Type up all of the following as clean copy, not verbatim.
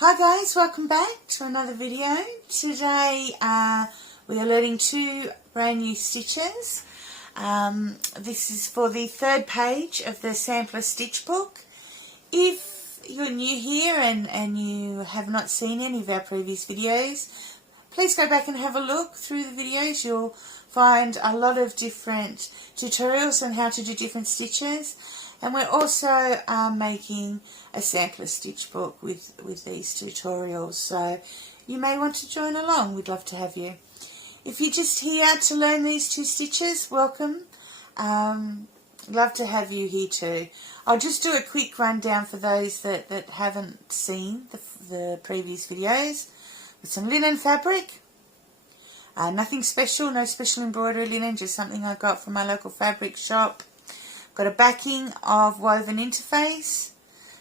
Hi guys, welcome back to another video. Today we are learning two brand new stitches. This is for the third page of the sampler stitch book. If you're new here and you have not seen any of our previous videos, please go back and have a look through the videos. You'll find a lot of different tutorials on how to do different stitches. And we're also making a sampler stitch book with these tutorials, so you may want to join along. We'd love to have you. If you're just here to learn these two stitches, welcome. Love to have you here too. I'll just do a quick rundown for those that haven't seen the previous videos. With some linen fabric, nothing special, no special embroidery linen, just something I got from my local fabric shop. Got a backing of woven interface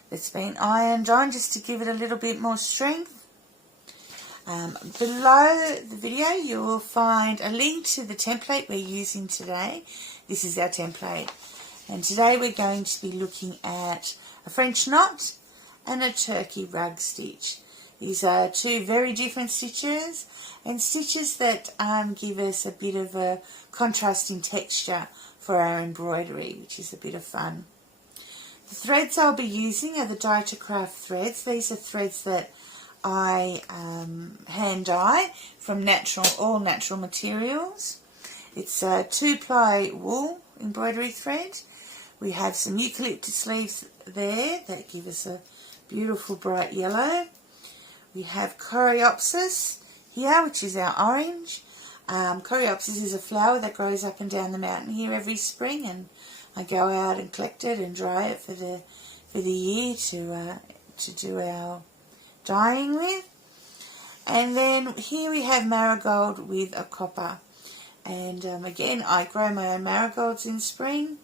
that's been ironed on just to give it a little bit more strength. Below the video you will find a link to the template we're using today. This is our template, and today we're going to be looking at a French knot and a turkey rug stitch. These are two very different stitches, and stitches that give us a bit of a contrast in texture for our embroidery, which is a bit of fun. The threads I'll be using are the Dye to Craft threads. These are threads that I hand dye from all natural materials. It's a 2-ply wool embroidery thread. We have some eucalyptus leaves there that give us a beautiful bright yellow. We have Coreopsis here, which is our orange. Coreopsis is a flower that grows up and down the mountain here every spring, and I go out and collect it and dry it for the year to do our dyeing with. And then here we have marigold with a copper, and again I grow my own marigolds in spring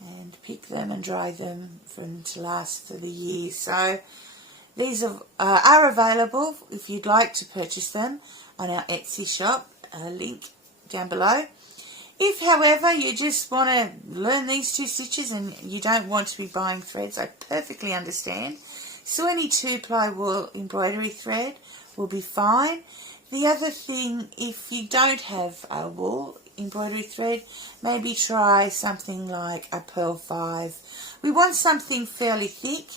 and pick them and dry them to last for the year. So these are available if you'd like to purchase them on our Etsy shop. Link down below. If however you just want to learn these two stitches and you don't want to be buying threads, I perfectly understand. So any 2-ply wool embroidery thread will be fine. The other thing, if you don't have a wool embroidery thread, maybe try something like a Pearl 5. We want something fairly thick,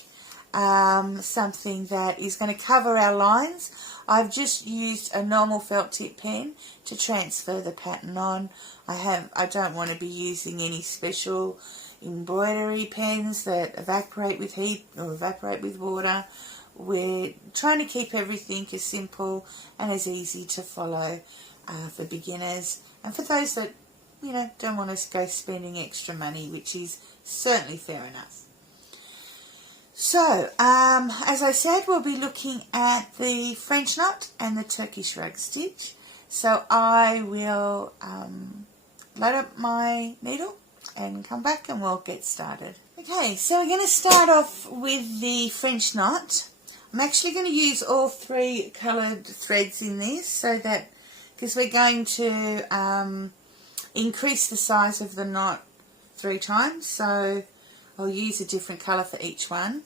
something that is going to cover our lines. I've just used a normal felt tip pen to transfer the pattern on. I don't want to be using any special embroidery pens that evaporate with heat or evaporate with water. We're trying to keep everything as simple and as easy to follow for beginners, and for those that don't want to go spending extra money, which is certainly fair enough. So, as I said, we'll be looking at the French knot and the Turkish rug stitch. So I will load up my needle and come back and we'll get started. Okay, so we're going to start off with the French knot. I'm actually going to use all 3 coloured threads in this, so that, because we're going to increase the size of the knot 3 times, so I'll use a different colour for each one.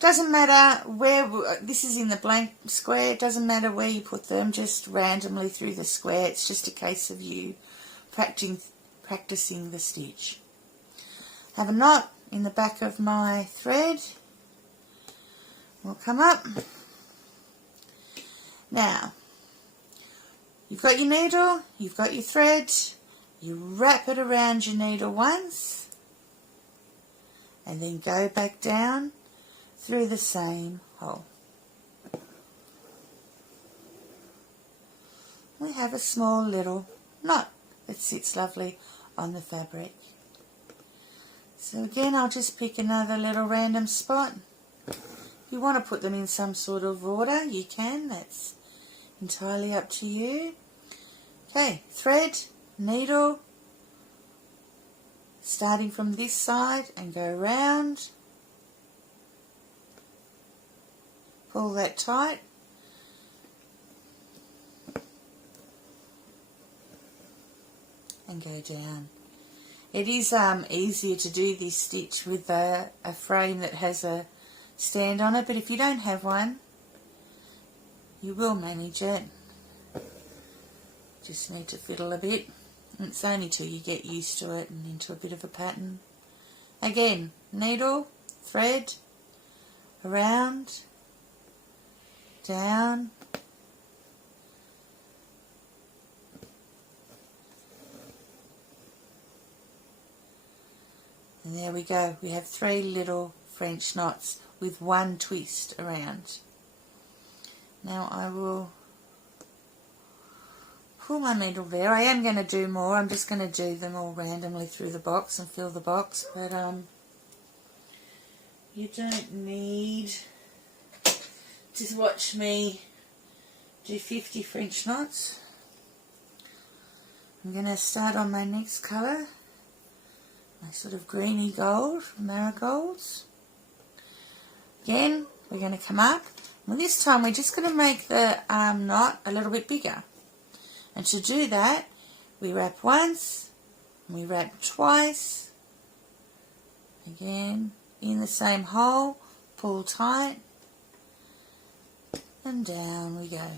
Doesn't matter where, this is in the blank square, it doesn't matter where you put them, just randomly through the square. It's just a case of you practicing the stitch. Have a knot in the back of my thread. We'll come up. Now, you've got your needle, you've got your thread, you wrap it around your needle once, and then go back down through the same hole. We have a small little knot that sits lovely on the fabric. So again, I'll just pick another little random spot. If you want to put them in some sort of order, you can. That's entirely up to you. Okay, thread, needle, starting from this side and go round. Pull that tight. And go down. It is easier to do this stitch with a frame that has a stand on it, but if you don't have one, You will manage it. Just need to fiddle a bit. And it's only till you get used to it and into a bit of a pattern. Again, needle, thread, around, down, and there we go. We have 3 little French knots with 1 twist around. Now I will pull my needle there. I am going to do more. I'm just going to do them all randomly through the box and fill the box. But you don't need to watch me do 50 French knots. I'm going to start on my next colour. My sort of greeny gold, marigolds. Again, we're going to come up. And this time we're just going to make the knot a little bit bigger. And to do that, we wrap once, and we wrap twice. Again, in the same hole, pull tight, and down we go.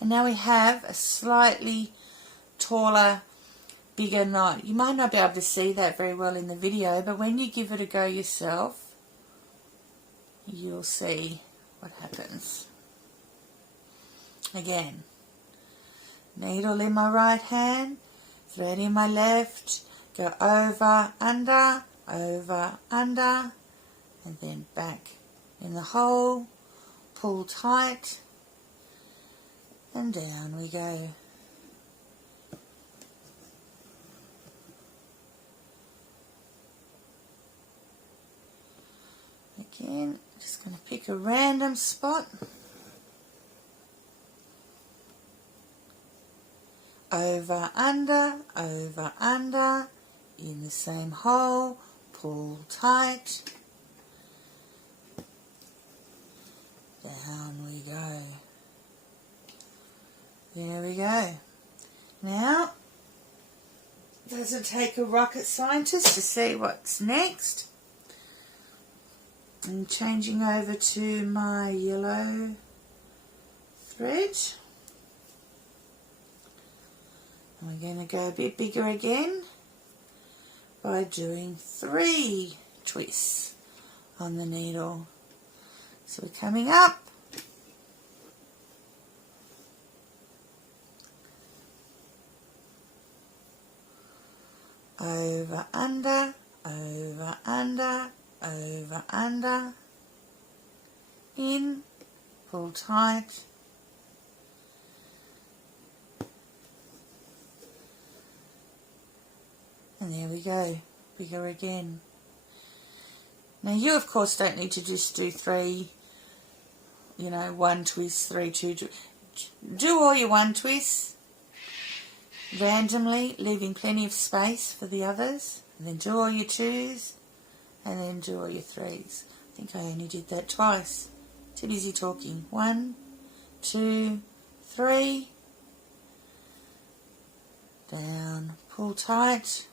And now we have a slightly taller, bigger knot. You might not be able to see that very well in the video, but when you give it a go yourself, you'll see what happens. Again, needle in my right hand, thread in my left, go over, under, and then back in the hole, pull tight, and down we go. Again, just going to pick a random spot. Over, under, in the same hole, pull tight, down we go. There we go. Now, it doesn't take a rocket scientist to see what's next. I'm changing over to my yellow thread. And we're going to go a bit bigger again by doing 3 twists on the needle. So we're coming up, over, under, in, pull tight, and there we go, bigger again. Now you of course don't need to just do 3, 1 twist, 3, 2, do all your 1 twists randomly, leaving plenty of space for the others, and then do all your 2s, and then do all your 3s. I think I only did that twice. Too busy talking. 1, 2, 3, down, pull tight,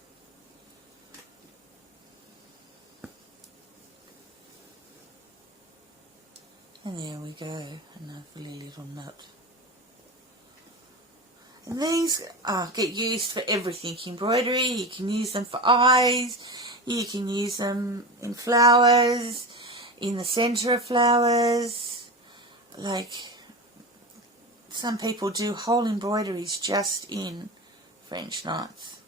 and there we go, a lovely little knot. And these get used for everything. Embroidery, you can use them for eyes, you can use them in flowers, in the centre of flowers. Like, some people do whole embroideries just in French knots.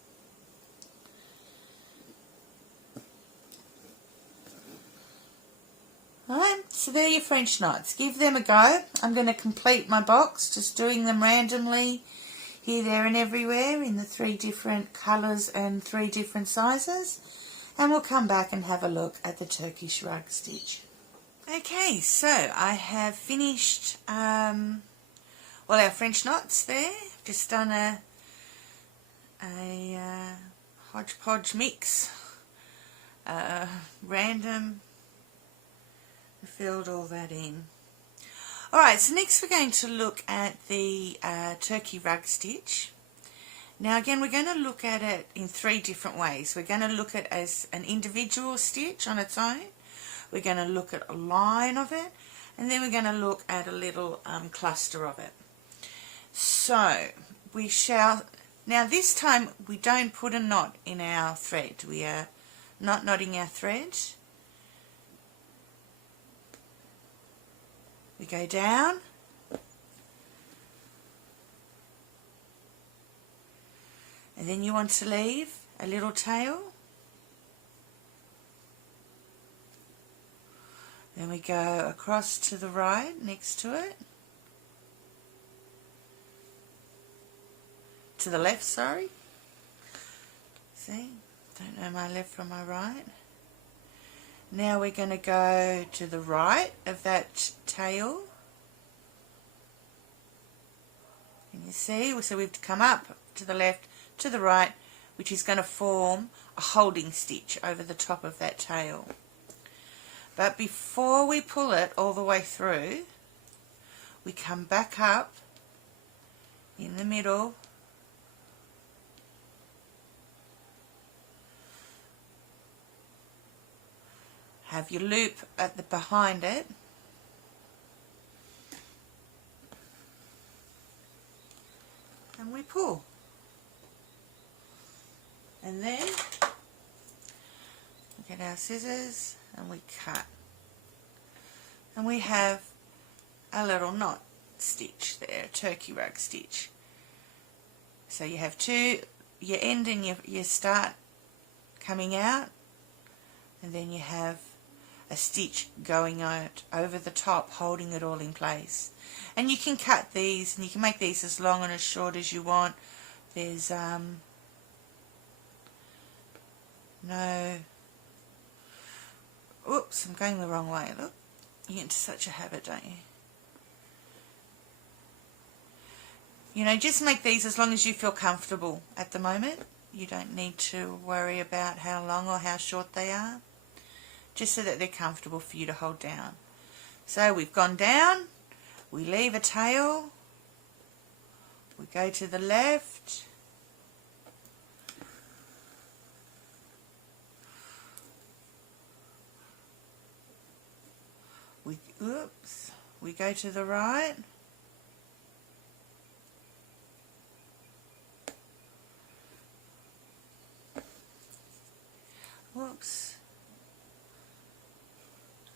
Alright, so there are your French knots. Give them a go. I'm going to complete my box, just doing them randomly here, there and everywhere in the 3 different colours and 3 different sizes. And we'll come back and have a look at the Turkish rug stitch. Okay, so I have finished our French knots there. Just done a hodgepodge mix, random. Filled all that in. Alright, so next we're going to look at the turkey rug stitch. Now again, we're going to look at it in 3 different ways. We're going to look at it as an individual stitch on its own. We're going to look at a line of it, And then we're going to look at a little cluster of it. So we shall, now this time we don't put a knot in our thread. We are not knotting our thread. We go down, and then you want to leave a little tail. Then we go across to the right next to it, to the left, sorry. See, don't know my left from my right. Now we're going to go to the right of that tail. Can you see? So we've come up to the left, to the right, which is going to form a holding stitch over the top of that tail. But before we pull it all the way through, we come back up in the middle, have your loop at the behind it, and we pull. And then we get our scissors and we cut. And we have a little knot stitch there, a turkey rug stitch. So you have two, your end and your start coming out, and then you have a stitch going out over the top, holding it all in place. And you can cut these, and you can make these as long and as short as you want. There's no, oops, I'm going the wrong way. Look, you get into such a habit, don't you? You know, just make these as long as you feel comfortable at the moment. You don't need to worry about how long or how short they are, just so that they're comfortable for you to hold down. So we've gone down, we leave a tail, we go to the left, we go to the right, whoops,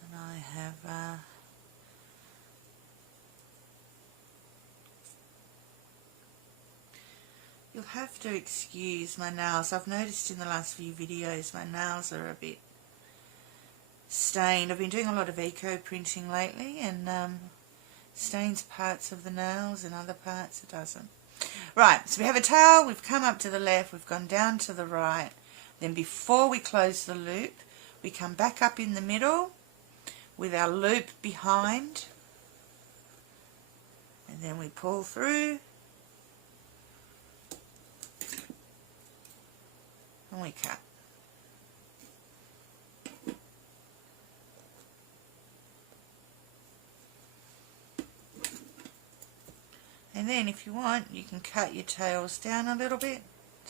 and I have you'll have to excuse my nails. I've noticed in the last few videos my nails are a bit stained. I've been doing a lot of eco printing lately, and stains parts of the nails and other parts it doesn't. Right, so we have a tail, we've come up to the left, we've gone down to the right. Then before we close the loop, we come back up in the middle with our loop behind, and then we pull through and we cut. And then if you want, you can cut your tails down a little bit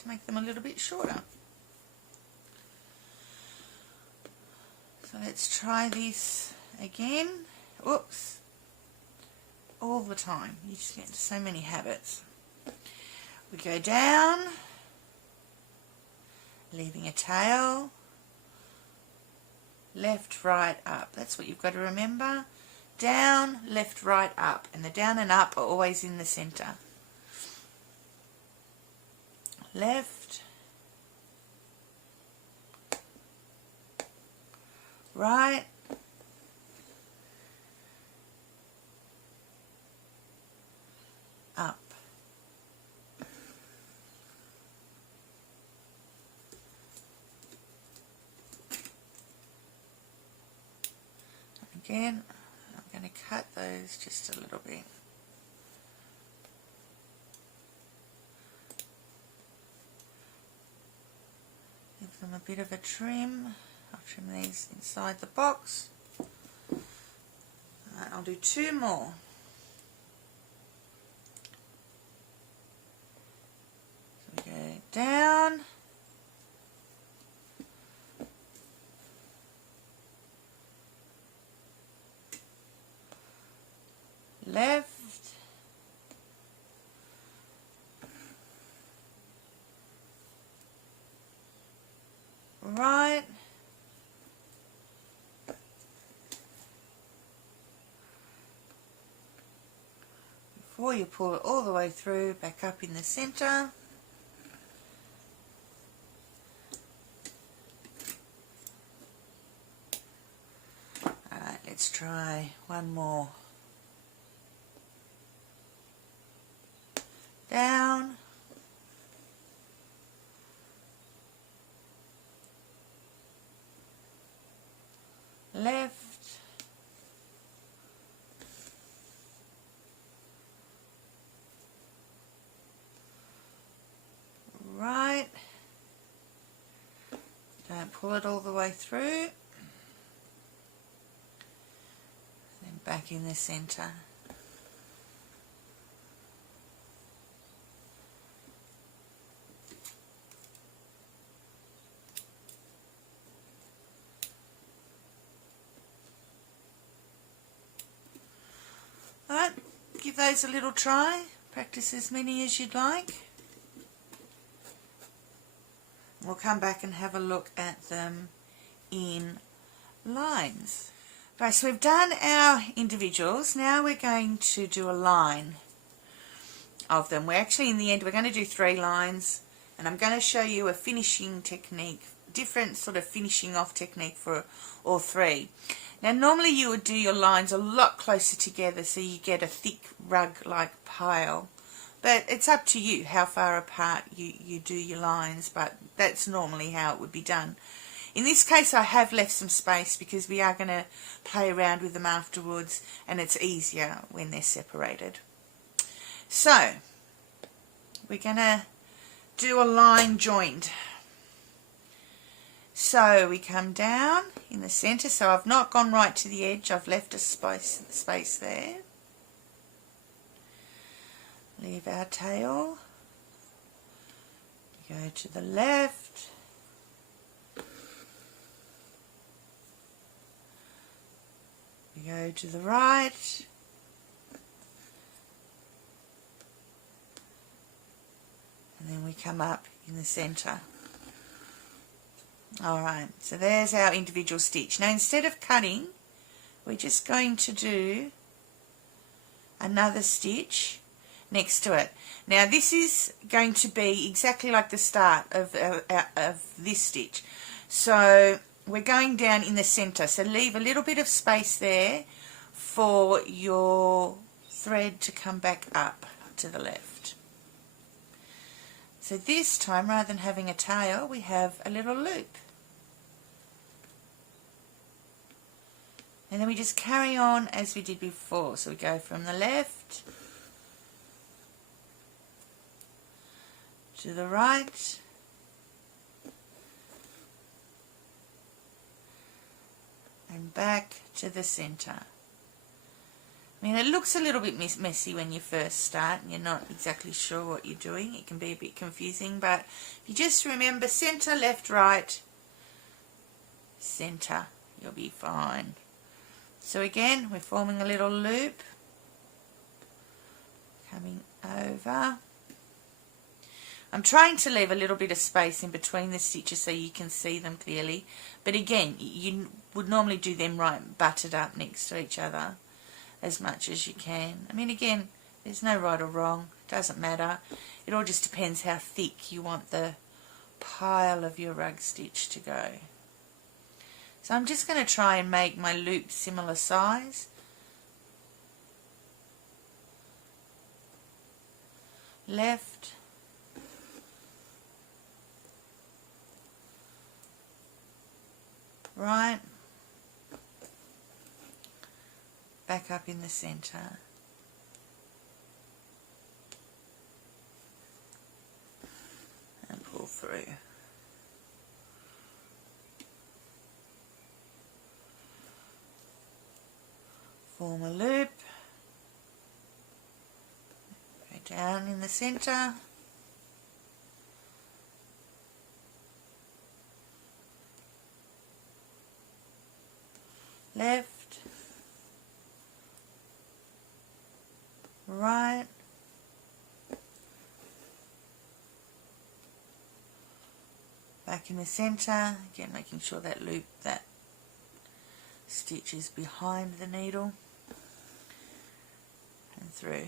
to make them a little bit shorter. So let's try this again. Oops. All the time. You just get into so many habits. We go down, leaving a tail, left, right, up. That's what you've got to remember. Down, left, right, up. And the down and up are always in the center. Left, right, up. Again, I'm going to cut those just a little bit. Give them a bit of a trim. I'll trim these inside the box. Right, I'll do two more. So we go down, before, you pull it all the way through, back up in the center. Alright, let's try one more. Down. Left. Right. Don't pull it all the way through. Then back in the center. Alright, give those a little try. Practice as many as you'd like. We'll come back and have a look at them in lines. Right, so we've done our individuals. Now we're going to do a line of them. We're actually, in the end, we're going to do 3 lines, and I'm going to show you a finishing technique, different sort of finishing off technique for all 3. Now normally you would do your lines a lot closer together so you get a thick rug-like pile, but it's up to you how far apart you do your lines, but that's normally how it would be done. In this case I have left some space because we are going to play around with them afterwards, and it's easier when they're separated. So we're going to do a line joined. So we come down in the center, so I've not gone right to the edge, I've left a space there. Leave our tail, go to the left, we go to the right, and then we come up in the center. Alright, so there's our individual stitch. Now instead of cutting, we're just going to do another stitch next to it. Now this is going to be exactly like the start of this stitch. So we're going down in the center, so leave a little bit of space there for your thread to come back up to the left. So this time, rather than having a tail, we have a little loop. And then we just carry on as we did before. So we go from the left to the right, and back to the center. I mean, it looks a little bit messy when you first start and you're not exactly sure what you're doing. It can be a bit confusing, but if you just remember center, left, right, center, you'll be fine. So again, we're forming a little loop, coming over. I'm trying to leave a little bit of space in between the stitches so you can see them clearly, but again, you would normally do them right butted up next to each other as much as you can. I mean, again, there's no right or wrong, it doesn't matter. It all just depends how thick you want the pile of your rug stitch to go. So I'm just going to try and make my loop similar size. Left, right, back up in the center, and pull through. Form a loop, go down in the center, left, right, back in the center, again making sure that loop, that stitch is behind the needle, and through.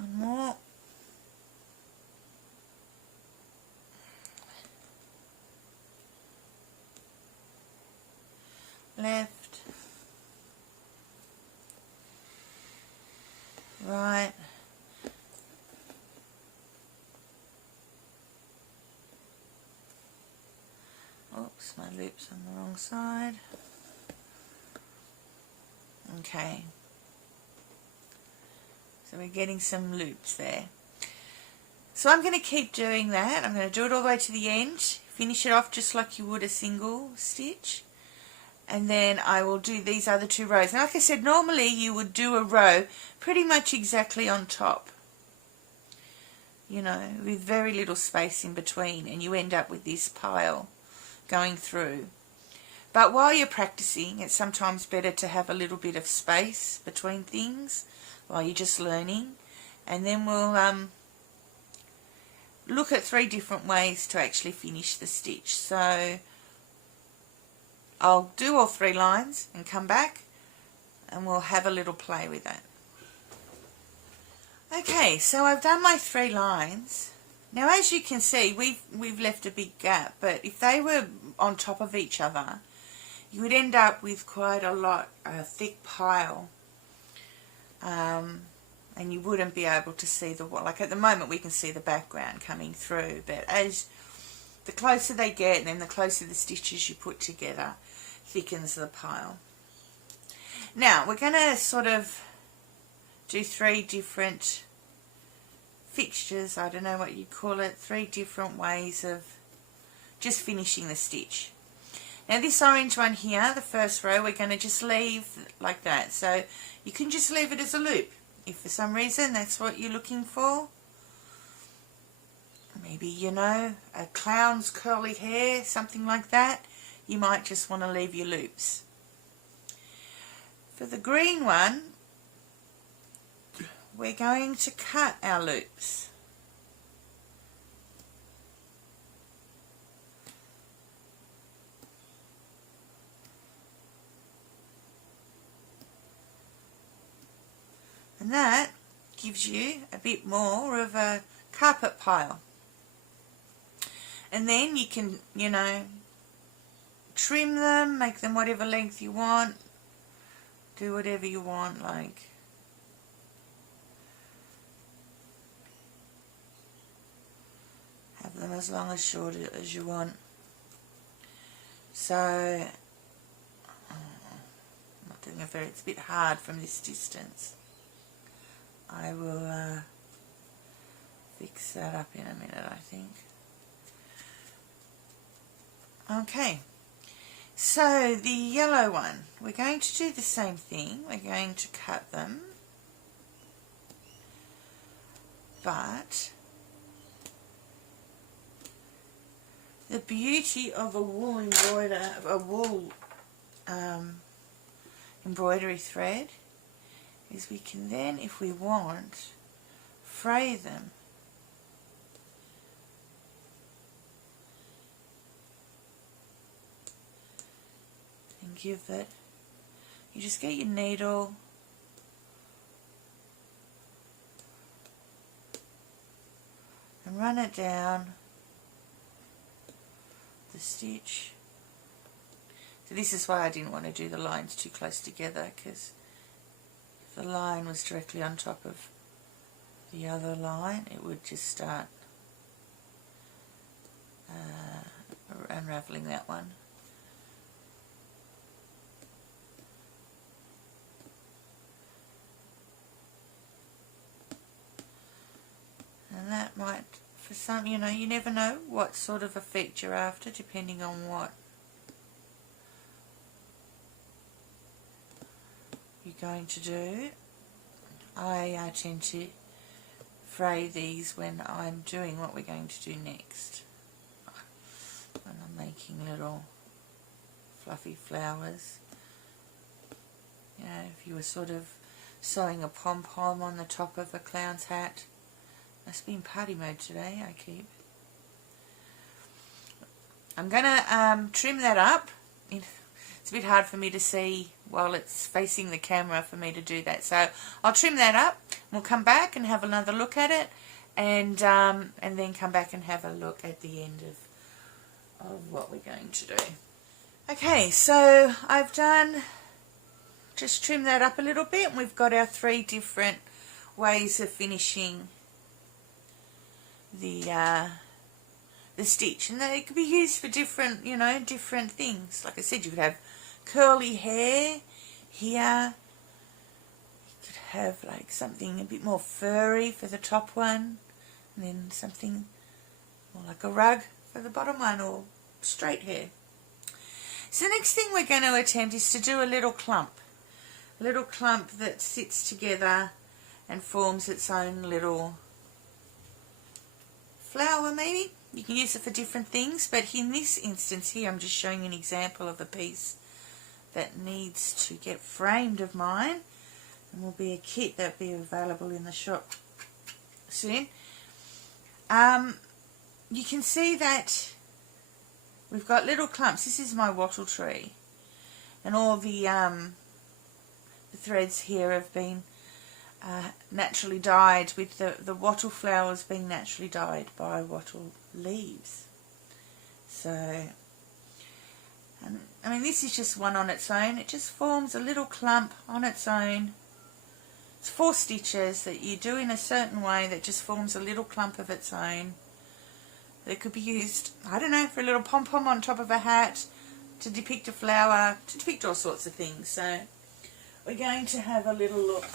One more. Left. Right. Oops, my loop's on the wrong side. Okay. So we're getting some loops there. So I'm going to keep doing that. I'm going to do it all the way to the end. Finish it off just like you would a single stitch. And then I will do these other 2 rows. Now, like I said, normally you would do a row pretty much exactly on top. You know, with very little space in between. And you end up with this pile going through. But while you're practicing, it's sometimes better to have a little bit of space between things while you're just learning. And then we'll look at 3 different ways to actually finish the stitch. So I'll do all 3 lines and come back and we'll have a little play with that. Okay, so I've done my 3 lines. Now as you can see, we've left a big gap, but if they were on top of each other, you would end up with quite a thick pile. And you wouldn't be able to see like at the moment we can see the background coming through, but as the closer they get and then the closer the stitches you put together thickens the pile. Now we're going to sort of do 3 different fixtures, I don't know what you call it, 3 different ways of just finishing the stitch. Now this orange one here, the first row, we're going to just leave like that. So you can just leave it as a loop. If for some reason that's what you're looking for. Maybe, you know, a clown's curly hair, something like that. You might just want to leave your loops. For the green one, we're going to cut our loops. And that gives you a bit more of a carpet pile. And then you can, you know, trim them, make them whatever length you want, do whatever you want, like have them as long as short as you want. So I'm not doing it's a bit hard from this distance. I will fix that up in a minute, I think. Okay, so the yellow one, we're going to do the same thing. We're going to cut them, but the beauty of a wool embroidery thread is we can then, if we want, fray them. And give it, you just get your needle and run it down the stitch. So this is why I didn't want to do the lines too close together, because if the line was directly on top of the other line, it would just start unraveling that one. And that might, for some, you know, you never know what sort of effect you're after, depending on what you're going to do. I tend to fray these when I'm doing what we're going to do next. When I'm making little fluffy flowers. You know, if you were sort of sewing a pom-pom on the top of a clown's hat. Must be in party mode today, I keep. I'm going to trim that up. It's a bit hard for me to see while it's facing the camera for me to do that. So I'll trim that up. We'll come back and have another look at it, and then come back and have a look at the end of what we're going to do. Okay, so I've just trimmed that up a little bit, and we've got our 3 different ways of finishing the stitch, and they could be used for different, different things. Like I said, you could have curly hair here. You could have like something a bit more furry for the top one, and then something more like a rug for the bottom one, or straight hair. So the next thing we're going to attempt is to do a little clump that sits together and forms its own little flower. Maybe you can use it for different things, but in this instance here I'm just showing an example of a piece that needs to get framed of mine, and will be a kit that will be available in the shop soon. You can see that we've got little clumps. This is my wattle tree, and all the threads here have been naturally dyed, with the wattle flowers being naturally dyed by wattle leaves. So, I mean, this is just one on its own. It just forms a little clump on its own. It's 4 stitches that you do in a certain way that just forms a little clump of its own. That could be used, I don't know, for a little pom-pom on top of a hat, to depict a flower, to depict all sorts of things. So we're going to have a little look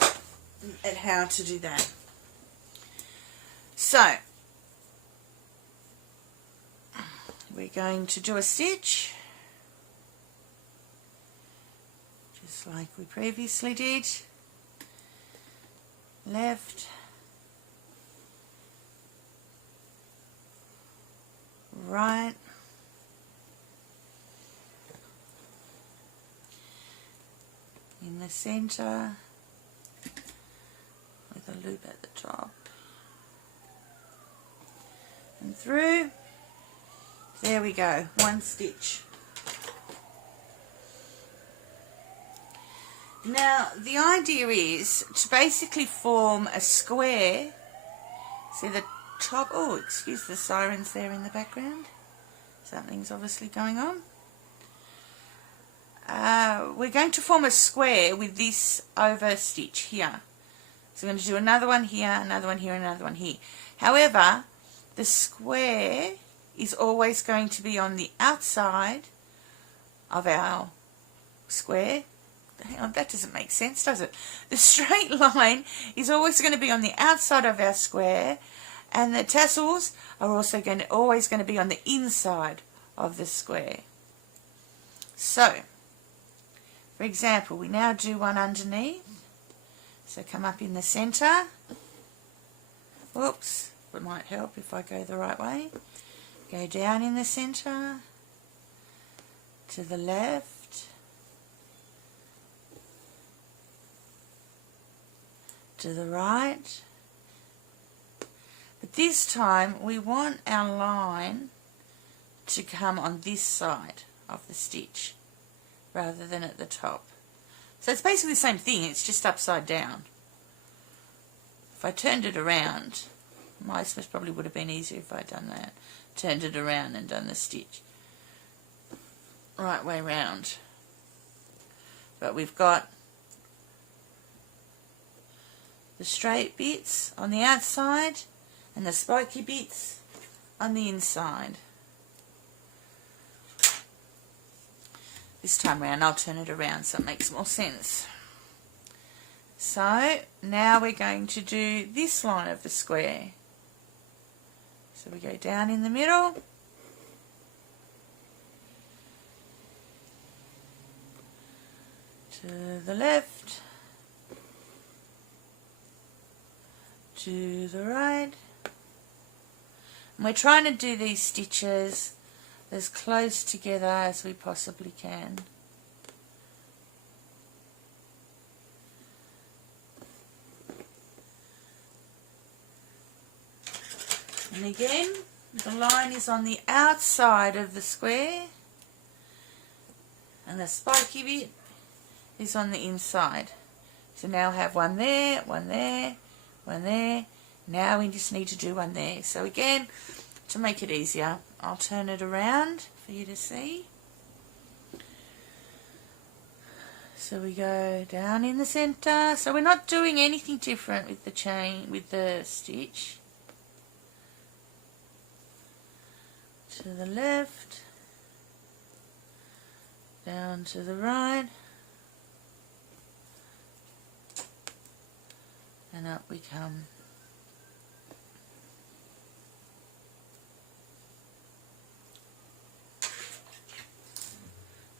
at how to do that. So we're going to do a stitch just like we previously did. Left, right, in the center with a loop at the top, and through. There we go, 1 stitch. Now the idea is to basically form a square. See the top, oh, excuse the sirens there in the background, something's obviously going on. We're going to form a square with this over stitch here. So we're going to do another one here, another one here, another one here. However, the square is always going to be on the outside of our square. Hang on, that doesn't make sense, does it? The straight line is always going to be on the outside of our square, and the tassels are also always going to be on the inside of the square. So, for example, we now do one underneath. So come up in the center. Whoops, it might help if I go the right way. Go down in the center, to the left, to the right. But this time we want our line to come on this side of the stitch rather than at the top. So it's basically the same thing, it's just upside down. If I turned it around, this probably would have been easier if I'd done that. Turned it around and done the stitch right way round. But we've got the straight bits on the outside and the spiky bits on the inside. This time around I'll turn it around so it makes more sense. So now we're going to do this line of the square. So we go down in the middle, to the left, to the right, and we're trying to do these stitches as close together as we possibly can. And again, the line is on the outside of the square and the spiky bit is on the inside. So now I have one there, one there. Now we just need to do one there. So again, to make it easier, I'll turn it around for you to see. So we go down in the center. So we're not doing anything different with the chain, with the stitch. To the left, down to the right, and up we come.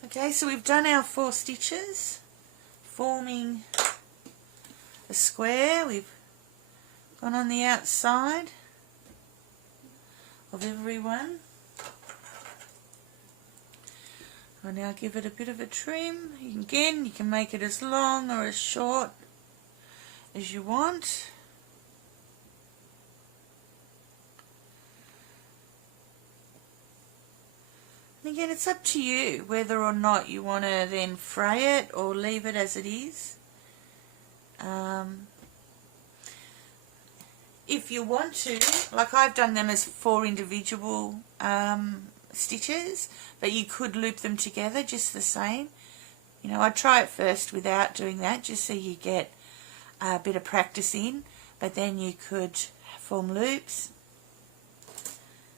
Okay, so we've done our 4 stitches, forming a square. We've gone on the outside of every one. I'll now give it a bit of a trim. Again, you can make it as long or as short as you want. And again, it's up to you whether or not you want to then fray it or leave it as it is. If you want to, like I've done them as 4 individual stitches, but you could loop them together just the same. You know, I'd try it first without doing that, just so you get a bit of practice in, but then you could form loops.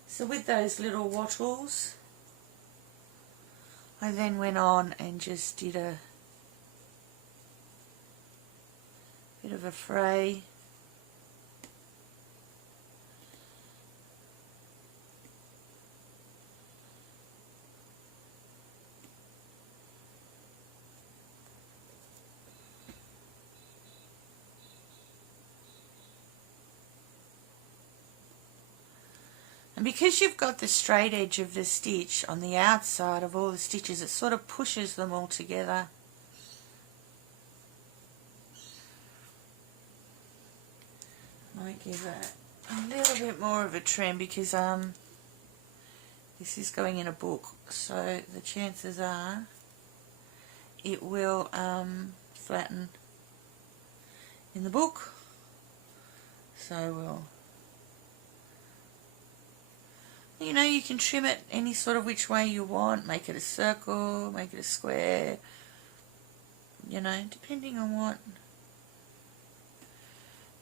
So with those little wattles, I then went on and just did a bit of a fray. And because you've got the straight edge of the stitch on the outside of all the stitches, it sort of pushes them all together. Might give it a little bit more of a trim because this is going in a book, so the chances are it will flatten in the book. So we'll, you know, you can trim it any sort of which way you want, make it a circle, make it a square, you know, depending on what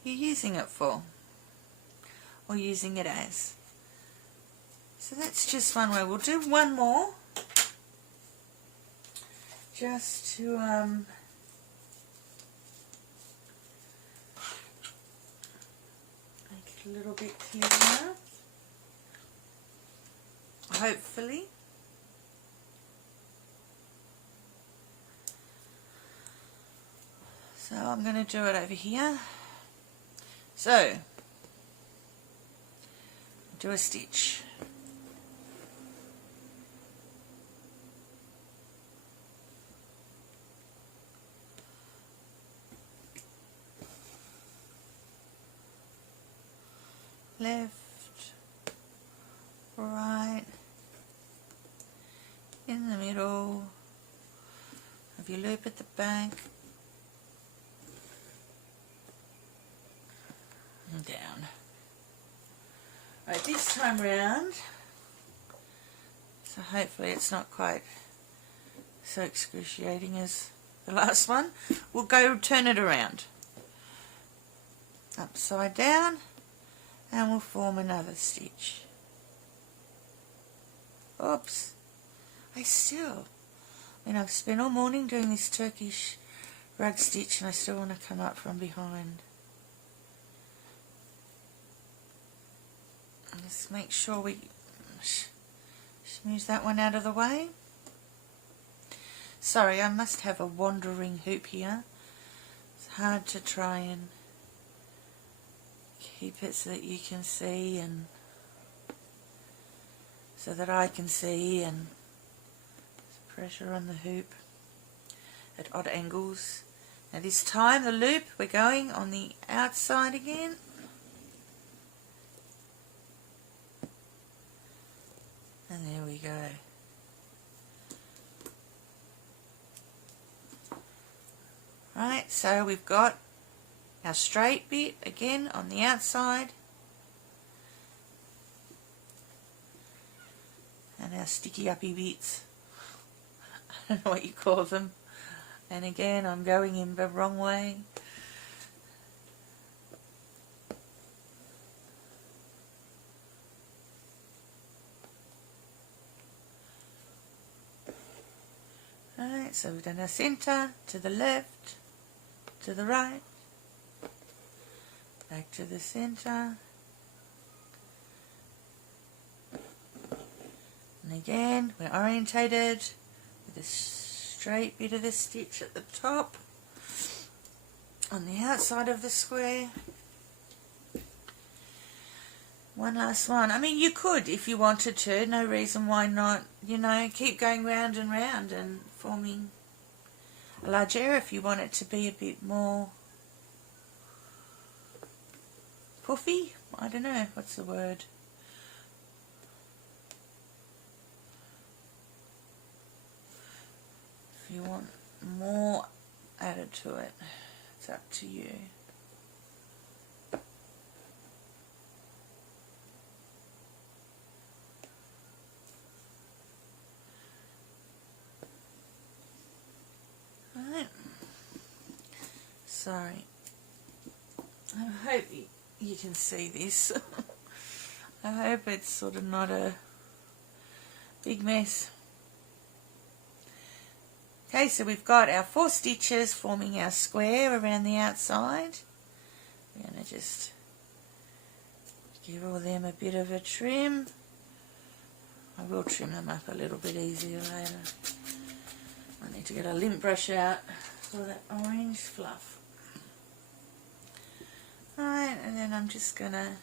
you're using it for or using it as. So that's just one way. We'll do one more just to make it a little bit clearer. Hopefully. So I'm going to do it over here. So, do a stitch. Left, right, in the middle of your loop at the back, and down. Right, this time round, so hopefully it's not quite so excruciating as the last one, we'll go turn it around, upside down, and we'll form another stitch. Oops. I've spent all morning doing this Turkish rug stitch and I still want to come up from behind. And just make sure we smooth that one out of the way. Sorry, I must have a wandering hoop here. It's hard to try and keep it so that you can see and so that I can see, and there's pressure on the hoop at odd angles. Now this time the loop, we're going on the outside again. And there we go. Right, so we've got our straight bit again on the outside, and our sticky uppy bits. I don't know what you call them. And again, I'm going in the wrong way. Alright, so we've done our centre, to the left, to the right, back to the centre, and again we're orientated with a straight bit of the stitch at the top on the outside of the square. One last one. I mean, you could if you wanted to, no reason why not, you know, keep going round and round and forming a large area if you want it to be a bit more puffy. I don't know, what's the word? If you want more added to it, it's up to you. Sorry, I hope you can see this. I hope it's sort of not a big mess. Okay, so we've got our 4 stitches forming our square around the outside. We're going to just give all them a bit of a trim. I will trim them up a little bit easier later. I need to get a lint brush out for that orange fluff. Alright, and then I'm just going to having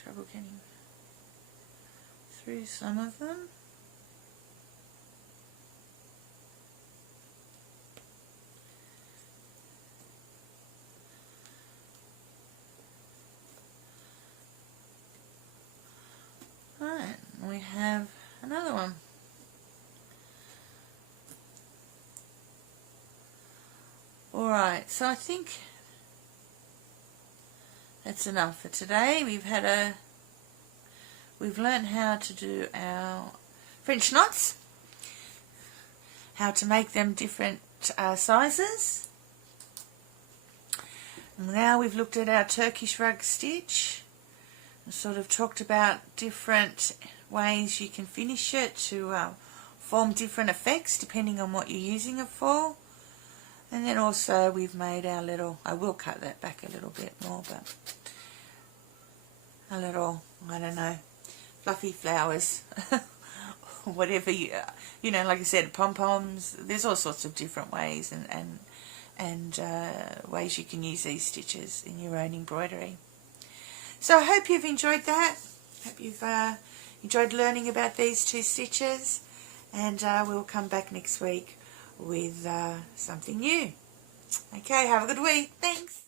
trouble getting through some of them. Right, we have another one. Alright, so I think that's enough for today. We've learned how to do our French knots, how to make them different sizes. And now we've looked at our Turkish rug stitch. Sort of talked about different ways you can finish it to form different effects depending on what you're using it for. And then also we've made our little, I will cut that back a little bit more, but a little, I don't know, fluffy flowers. Whatever you know, like I said, pom-poms, there's all sorts of different ways and ways you can use these stitches in your own embroidery. So I hope you've enjoyed that. Hope you've enjoyed learning about these 2 stitches, and we'll come back next week with something new. Okay, have a good week. Thanks.